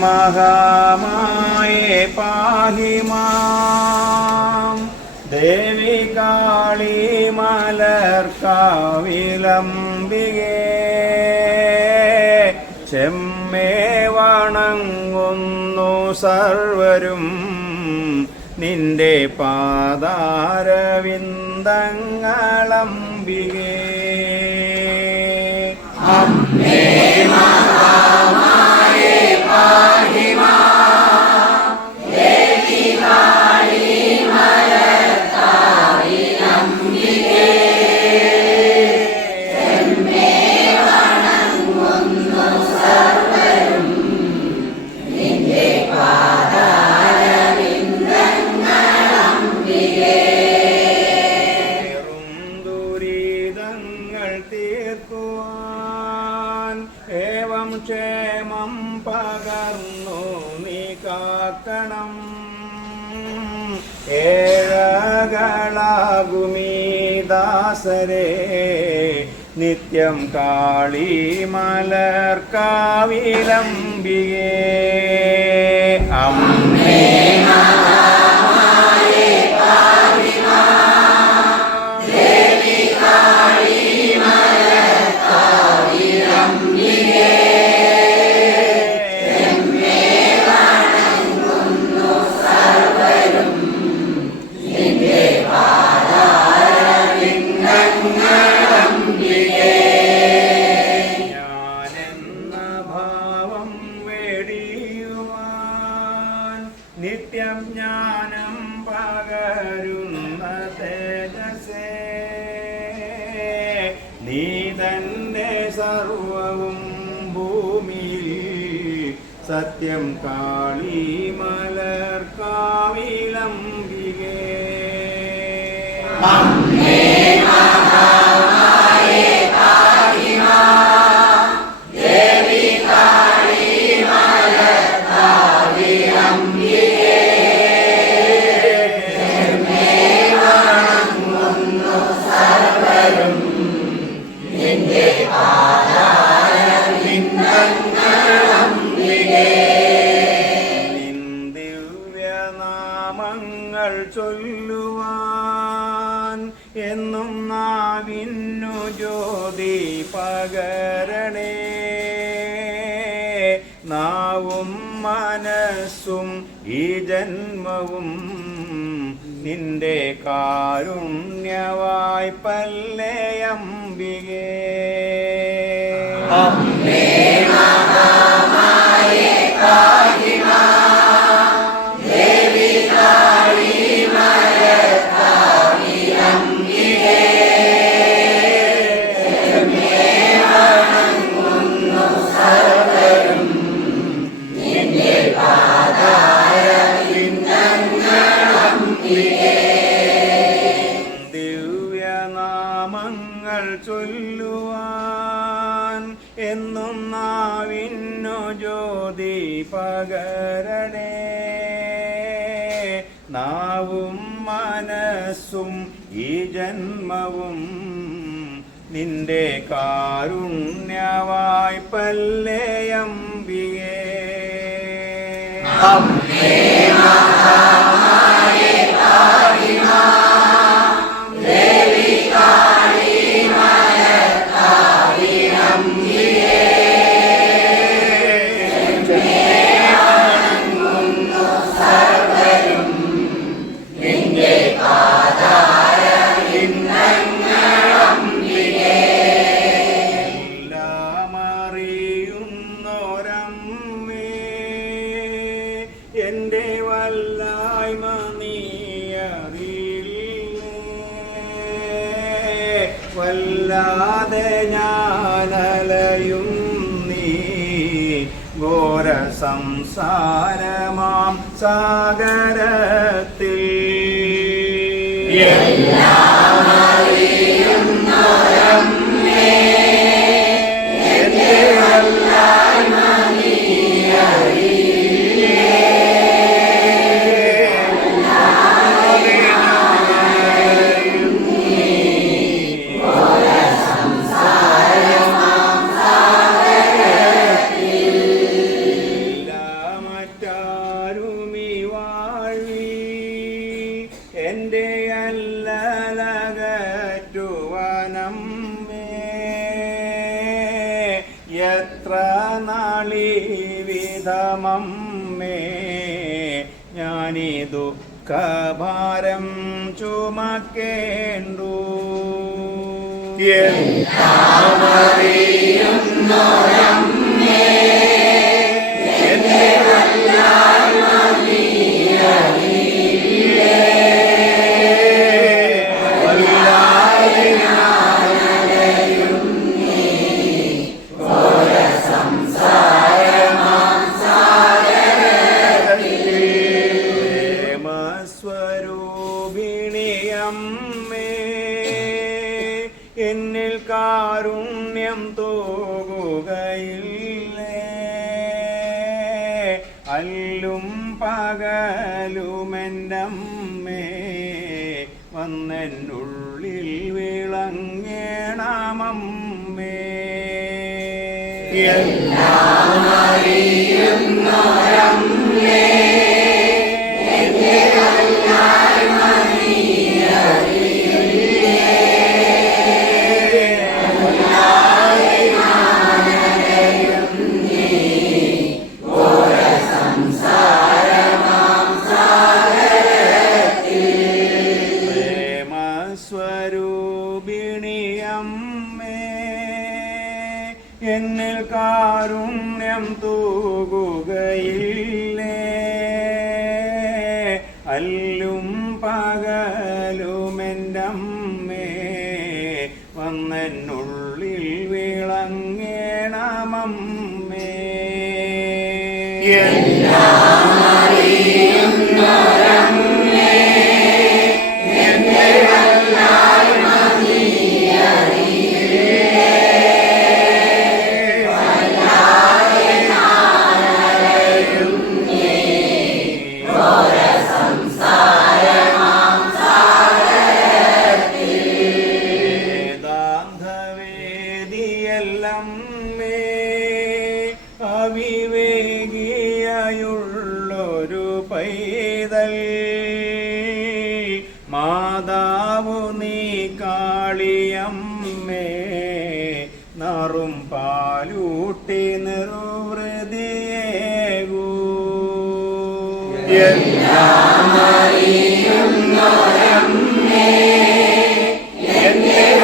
മഹാമായേ പാഹി ദേവി കാളി മലർക്കാവിലംബികേ ചെമ്മേ വണങ്ങുന്നു സർവരും. നിന്റെ പാതാരവിന്ദങ്ങളംബികേ ഏറും പകർന്നു നീ കാക്കണം. ഏഴകളാകുമീ ദാസരെ നിത്യം കാളി മലർക്കാവിലംബിയേ നിത്യം ജ്ഞാനം പകരുന്ന തേജസേ നീ തന്നെ സർവവും ഭൂമിയിൽ സത്യം കാളി മലർക്കാവിലംബികേ നിൻ നാവും മനസ്സും ഈ ജന്മവും നിന്റെ കാരുണ്യവായ്പല്ലേ നാവിന്നു ജ്യോതി പകരണേ. നാവും മനസ്സും ഈ ജന്മവും നിന്റെ കാരുണ്യവായ്പല്ലേ വല്ലാതെ ഞാനലയും നീ. ഘോര സംസാരമാം സാഗരത്തിൽ യത്ര നാളി വിധമം മേ ഞാനീ ദുഃഖഭാരം ചുമക്കേണ്ടു എത്ര കാരുണ്യം തോകുകയില്ലേ? അല്ലും പകലുമെന്റമ്മേ വന്നെന്നുള്ളിൽ വിളങ്ങേണമമ്മേ. പ്രേമസ്വരൂപിണിയമ്മേ എന്നിൽ കാരുണ്യം തൂകുകയില്ലേ? അല്ലും പകലുമെന്റമ്മേ വന്നെന്നുള്ളിൽ വിളങ്ങേണമമ്മേ. വേദാന്തവേദിയല്ലമ്മേ നറും പാലൂട്ടി നിർവൃതിയേകൂ അറിയുന്ന